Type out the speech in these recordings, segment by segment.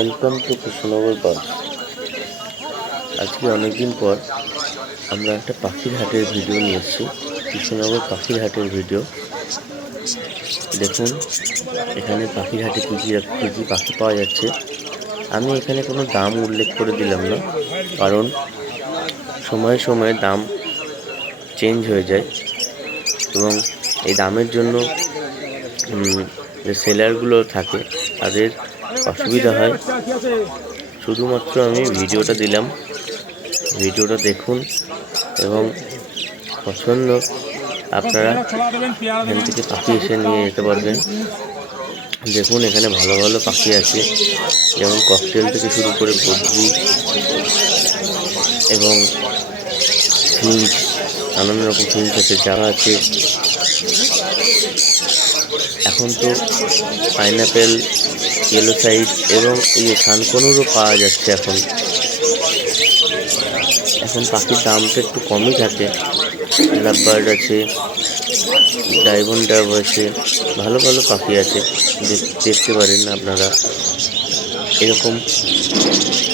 Welcome to Krishnanagar birds. আজকে অনেকদিন পর আমরা একটা পাখির হাটের ভিডিও নিয়ে এসেছি। কৃষ্ণনগর পাখির হাটের ভিডিও দেখুন। এখানে পাখির হাটে কী কী পাখি পাওয়া যাচ্ছে। আমি এখানে কোনো দাম উল্লেখ করে দিলাম না, কারণ সময়ে সময়ে দাম চেঞ্জ হয়ে যায় এবং এই দামের জন্য যে সেলারগুলো থাকে তাদের অসুবিধা হয়। শুধুমাত্র আমি ভিডিওটা দিলাম, ভিডিওটা দেখুন এবং পছন্দ আপনারা এখান থেকে পাখি এসে নিয়ে যেতে পারবেন। দেখুন এখানে ভালো ভালো পাখি আছে, যেমন ককটেল থেকে শুরু করে বদ্রি এবং ফিঞ্চ, নানান রকম ফিঞ্চ আছে, জায়গা আছে। এখন তো পাইনাপেল, ইয়েলো সাইড এবং এই সানকনুরও পাওয়া যাচ্ছে। এখন পাখির দামটা একটু কমই থাকে। লাভবার্ড আছে, ডায়মন্ড ডাব আছে, ভালো ভালো পাখি আছে, দেখতে পারেন আপনারা। এরকম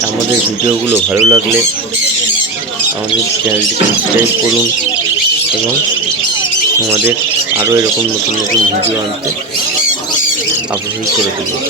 আমাদের ভিডিওগুলো ভালো লাগলে আমাদের চ্যানেলটি সাবস্ক্রাইব করুন এবং আমাদের আরও এরকম নতুন নতুন ভিডিও আনতে আগ্রহী করে তুলুন।